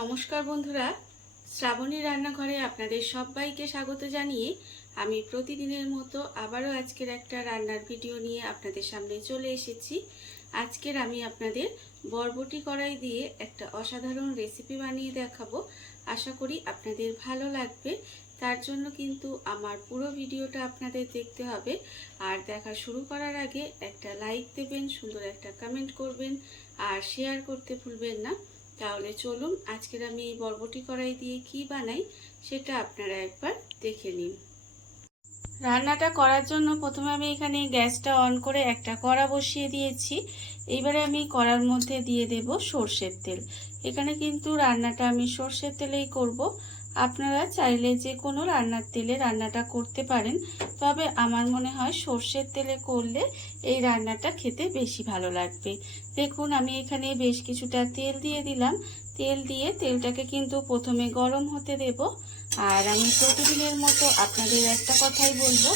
নমস্কার বন্ধুরা, শ্রাবণী রান্নাঘরে আপনাদের সবাইকে স্বাগত জানিয়ে আমি প্রতিদিনের মতো আবারও আজকের একটা রান্নার ভিডিও নিয়ে আপনাদের সামনে চলে এসেছি। আজকের আমি আপনাদের বরবটি কড়াই দিয়ে একটা অসাধারণ রেসিপি বানিয়ে দেখাবো। আশা করি আপনাদের ভালো লাগবে। তার জন্য কিন্তু আমার পুরো ভিডিওটা আপনাদের দেখতে হবে। আর দেখা শুরু করার আগে একটা লাইক দেবেন, সুন্দর একটা কমেন্ট করবেন আর শেয়ার করতে ভুলবেন না। তাহলে চলুন আজকের আমি এই বরবটি কড়াই দিয়ে কি বানাই সেটা আপনারা একবার দেখে নিন। রান্নাটা করার জন্য প্রথমে আমি এখানে গ্যাসটা অন করে একটা কড়া বসিয়ে দিয়েছি। এইবারে আমি কড়ার মধ্যে দিয়ে দেব সর্ষের তেল। এখানে কিন্তু রান্নাটা আমি সর্ষের তেলেই করব। আপনারা চাইলে যে কোনো রান্নার তেলে রান্নাটা করতে পারেন, তবে আমার মনে হয় সর্ষের তেলে করলে এই রান্নাটা খেতে বেশি ভালো লাগবে। দেখুন আমি এখানে বেশ কিছুটা তেল দিয়ে দিলাম। তেল দিয়ে তেলটাকে কিন্তু প্রথমে গরম হতে দেব। আর আমি প্রতিদিনের মতো আপনাদের একটা কথাই বলবো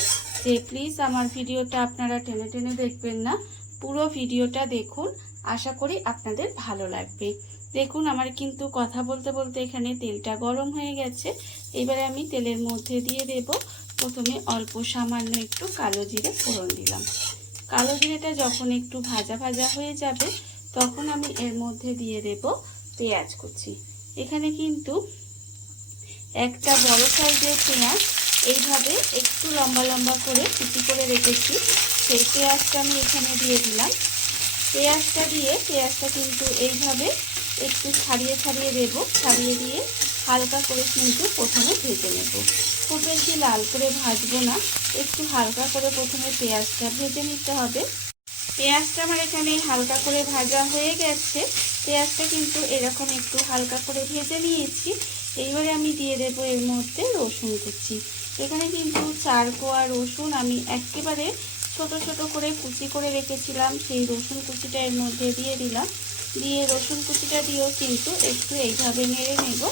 যে প্লিজ আমার ভিডিওটা আপনারা টেনে টেনে দেখবেন না, পুরো ভিডিওটা দেখুন। আশা করি আপনাদের ভালো লাগবে। দেখুন আমার কিন্তু কথা বলতে বলতে এখানে তেলটা গরম হয়ে গেছে। এবারে আমি তেলের মধ্যে দিয়ে দেব প্রথমে অল্প সামান্য একটু কালো জিরে ফোড়ন দিলাম। কালো জিরেটা যখন একটু ভাজা ভাজা হয়ে যাবে তখন আমি এর মধ্যে দিয়ে দেব পেঁয়াজ কুচি। এখানে কিন্তু একটা বড় সাইজের পেঁয়াজ এইভাবে একটু লম্বা লম্বা করে কুচি করে রেখেছি, সেই পেঁয়াজটা আমি এখানে দিয়ে দিলাম। পেঁয়াজটা দিয়ে পেঁয়াজটা কিন্তু এইভাবে একটু ছাড়িয়ে ছাড়িয়ে দেব। ছাড়িয়ে দিয়ে হালকা করে কিন্তু প্রথমে ভেজে নেব। খুব বেশি লাল করে ভাজবো না, একটু হালকা করে প্রথমে পেঁয়াজটা ভেজে নিতে হবে। পেঁয়াজটা আমার এখানে হালকা করে ভাজা হয়ে গেছে। পেঁয়াজটা কিন্তু এরকম একটু হালকা করে ভেজে নিয়েছি। এইবারে আমি দিয়ে দেবো এর মধ্যে রসুন কুচি। এখানে কিন্তু 4 কোয়া রসুন আমি একেবারে ছোট ছোট করে কুচি করে রেখেছিলাম, সেই রসুন কুচিটা এর মধ্যে দিয়ে দিলাম। দিয়ে রসুন কুচিটা দিয়েও কিন্তু একটু এইভাবে নেড়ে নেব।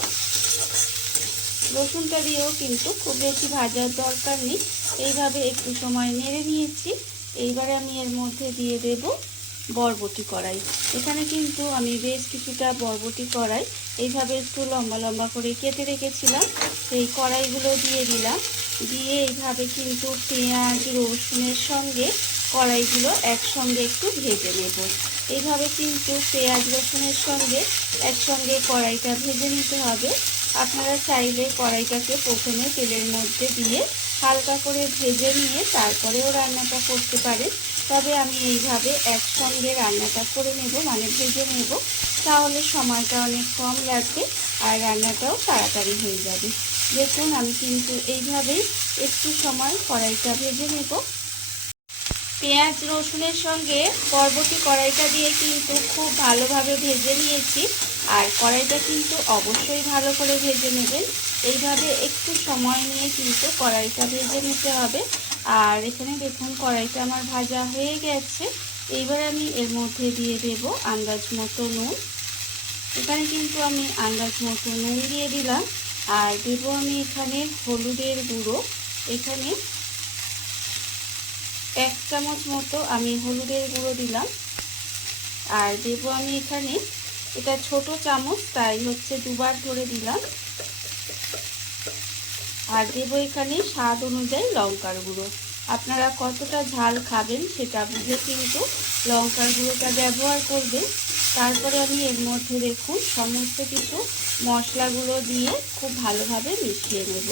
রসুনটা দিয়েও কিন্তু খুব বেশি ভাজার দরকার নেই, এইভাবে একটু সময় নেড়ে নিয়েছি। এইবারে আমি এর মধ্যে দিয়ে দেব বরবটি কড়াই। এখানে কিন্তু আমি বেশ কিছুটা বরবটি কড়াই এইভাবে একটু লম্বা লম্বা করে কেটে রেখেছিলাম, সেই কড়াইগুলো দিয়ে দিলাম। দিয়ে এইভাবে কিন্তু পেঁয়াজ রসুনের সঙ্গে কড়াইগুলো একসঙ্গে একটু ভেজে নেব। এইভাবে কিন্তু পেঁয়াজ রসুনের সঙ্গে একসঙ্গে কড়াইটা ভেজে নিতে হবে। আপনারা চাইলে কড়াইটাকে প্রথমে তেলের মধ্যে দিয়ে হালকা করে ভেজে নিয়ে তারপরেও রান্নাটা করতে পারেন, তবে আমি এইভাবে একসঙ্গে রান্নাটা করে নেব, মানে ভেজে নেব। তাহলে সময়টা অনেক কম লাগবে আর রান্নাটাও তাড়াতাড়ি হয়ে যাবে। দেখুন আমি কিন্তু এইভাবেই একটু সময় কড়াইটা ভেজে নেব। পেঁয়াজ রসুনের সঙ্গে বরবটি কড়াইটা দিয়ে কিন্তু খুব ভালোভাবে ভেজে নিয়েছি। আর কড়াইটা কিন্তু অবশ্যই ভালো করে ভেজে নেবেন। এইভাবে একটু সময় নিয়ে কিন্তু কড়াইটা ভেজে নিতে হবে। আর এখানে দেখুন কড়াইটা আমার ভাজা হয়ে গেছে। এইবার আমি এর মধ্যে দিয়ে দেব আন্দাজ মতো নুন। এখানে কিন্তু আমি আন্দাজ মতো নুন দিয়ে দিলাম। আর দেব আমি এখানে হলুদের গুঁড়ো। এখানে 1 চামচ মতো আমি হলুদের গুঁড়ো দিলাম। আর দেব আমি এখানে, এটা ছোট চামচ তাই হচ্ছে দুবার ধরে দিলাম। আর দেব এখানে স্বাদ অনুযায়ী লঙ্কার গুঁড়ো। আপনারা কতটা ঝাল খাবেন সেটা বুঝে কিন্তু লঙ্কার গুঁড়োটা ব্যবহার করবেন। তারপরে আমি এর মধ্যে দেখুন সমস্ত কিছু মশলাগুলো দিয়ে খুব ভালোভাবে মিশিয়ে নেব।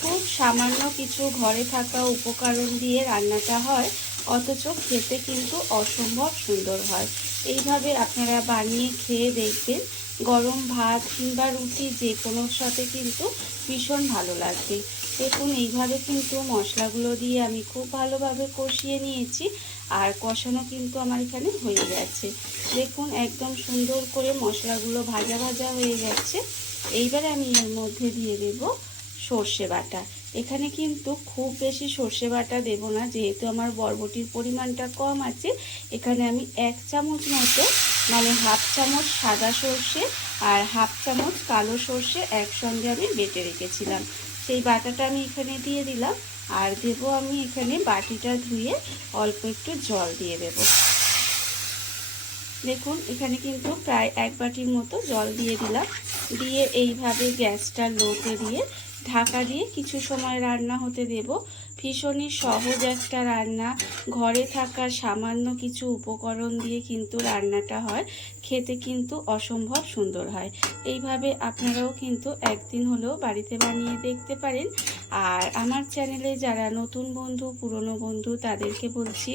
খুব সামান্য কিছু ঘরে থাকা উপকরণ দিয়ে রান্নাটা হয়, অথচ খেতে কিন্তু অসম্ভব সুন্দর হয়। এইভাবে আপনারা বানিয়ে খেয়ে দেখবেন, গরম ভাত কিংবা রুটি যে কোনোর সাথে কিন্তু ভীষণ ভালো লাগবে। দেখুন এইভাবে কিন্তু মশলাগুলো দিয়ে আমি খুব ভালোভাবে কষিয়ে নিয়েছি। আর কষানো কিন্তু আমার এখানে হয়ে গেছে। দেখুন একদম সুন্দর করে মশলাগুলো ভাজা ভাজা হয়ে গেছে। এইবারে আমি এর মধ্যে দিয়ে দেব সর্ষে বাটা। এখানে কিন্তু খুব বেশি সর্ষে বাটা দেব না, যেহেতু আমার বরবটির পরিমাণটা কম আছে। এখানে আমি 1 চামচ মতো, মানে হাফ চামচ সাদা সর্ষে আর হাফ চামচ কালো সর্ষে একসঙ্গে আমি বেটে রেখেছিলাম, সেই বাটাটা আমি এখানে দিয়ে দিলাম। আর দেব আমি এখানে বাটিটা ধুয়ে অল্প একটু জল দিয়ে দেব। দেখুন এখানে কিন্তু প্রায় 1 বাটির মতো জল দিয়ে দিলাম। দিয়ে এইভাবে গ্যাসটা লোতে দিয়ে ঢাকা দিয়ে কিছু সময় রান্না হতে দেব। ভীষণই সহজ একটা রান্না, ঘরে থাকা সামান্য কিছু উপকরণ দিয়ে কিন্তু রান্নাটা হয়, খেতে কিন্তু অসম্ভব সুন্দর হয়। এইভাবে আপনারাও কিন্তু একদিন হলেও বাড়িতে বানিয়ে দেখতে পারেন। আর আমার চ্যানেলে যারা নতুন বন্ধু, পুরনো বন্ধু, তাদেরকে বলছি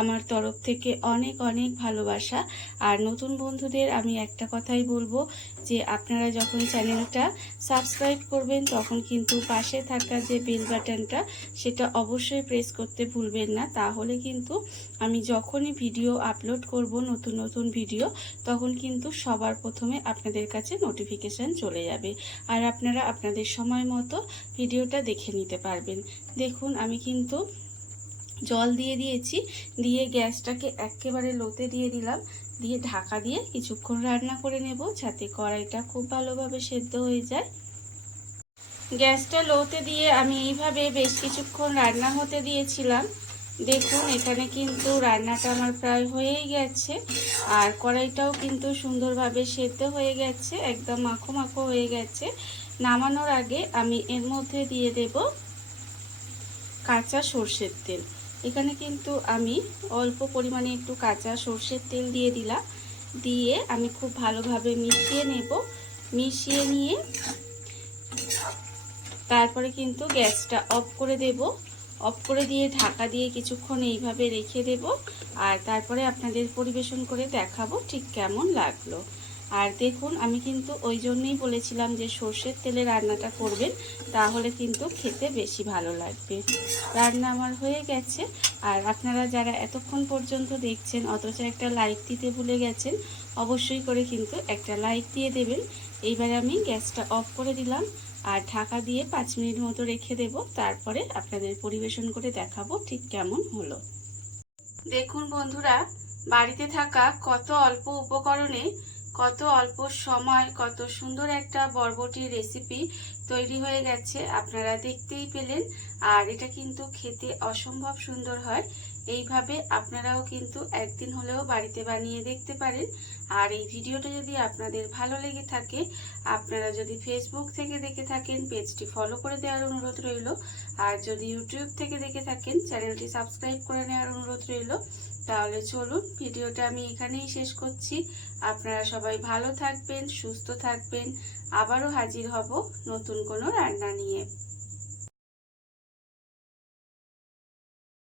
আমার তরফ থেকে অনেক অনেক ভালোবাসা। আর নতুন বন্ধুদের আমি একটা কথাই বলবো যে আপনারা যখন চ্যানেলটা সাবস্ক্রাইব করবেন তখন কিন্তু পাশে থাকা যে বেল বাটনটা সেটা অবশ্যই প্রেস করতে ভুলবেন না। তাহলে কিন্তু আমি যখনই ভিডিও আপলোড করব, নতুন নতুন ভিডিও, তখন কিন্তু সবার প্রথমে আপনাদের কাছে নোটিফিকেশান চলে যাবে আর আপনারা আপনাদের সময় মতো ভিডিওটা দেখে নিতে পারবেন। দেখুন আমি কিন্তু জল দিয়ে দিয়েছি, দিয়ে গ্যাসটাকে একেবারে লোতে দিয়ে দিলাম, দিয়ে ঢাকা দিয়ে কিছুক্ষণ রান্না করে নেব যাতে কড়াইটা খুব ভালোভাবে সেদ্ধ হয়ে যায়। গ্যাসটা লোতে দিয়ে আমি এইভাবে বেশ কিছুক্ষণ রান্না হতে দিয়েছিলাম। দেখুন এখানে কিন্তু রান্নাটা আমার প্রায় হয়েই গেছে আর কড়াইটাও কিন্তু সুন্দরভাবে সেদ্ধ হয়ে গেছে, একদম মাখো মাখো হয়ে গেছে। নামানোর আগে আমি এর মধ্যে দিয়ে দেব কাঁচা সর্ষের তেল। এখানে কিন্তু আমি অল্প পরিমাণে একটু কাঁচা সর্ষের তেল দিয়ে দিলাম, দিয়ে আমি খুব ভালোভাবে মিশিয়ে নেব। মিশিয়ে নিয়ে তারপরে কিন্তু গ্যাসটা অফ করে দেব। অফ করে দিয়ে ঢাকা দিয়ে কিছুক্ষণ এইভাবে রেখে দেব আর তারপরে আপনাদের পরিবেশন করে দেখাবো ঠিক কেমন লাগলো। আর দেখুন আমি কিন্তু ওই জন্যই বলেছিলাম যে সর্ষের তেলে রান্নাটা করবেন, তাহলে কিন্তু খেতে বেশি ভালো লাগবে। রান্না আমার হয়ে গেছে আর আপনারা যারা এতক্ষণ পর্যন্ত দেখছেন অথচ একটা লাইক দিতে ভুলে গেছেন, অবশ্যই করে কিন্তু একটা লাইক দিয়ে দেবেন। এইবার আমি গ্যাসটা অফ করে দিলাম আর ঢাকা দিয়ে 5 মিনিট মতো রেখে দেব, তারপরে আপনাদের পরিবেশন করে দেখাবো ঠিক কেমন হলো। দেখুন বন্ধুরা, বাড়িতে থাকা কত অল্প উপকরণে কত অল্প সময় কত সুন্দর একটা বরবটির রেসিপি তৈরি হয়ে গেছে, আপনারা দেখতেই পেলেন। আর এটা কিন্তু খেতে অসম্ভব সুন্দর হয়। এইভাবে আপনারাও কিন্তু একদিন হলেও বাড়িতে বানিয়ে দেখতে পারেন। আর এই ভিডিওটা যদি আপনাদের ভালো লেগে থাকে, আপনারা যদি ফেসবুক থেকে দেখে থাকেন পেজটি ফলো করে দেওয়ার অনুরোধ রইল। আর যদি ইউটিউব থেকে দেখে থাকেন চ্যানেলটি সাবস্ক্রাইব করে নেওয়ার অনুরোধ রইল। তাহলে চলুন ভিডিওটা আমি এখানেই শেষ করছি। আপনারা সবাই ভালো থাকবেন, সুস্থ থাকবেন। আবারও হাজির হব নতুন কোনো রান্না নিয়ে।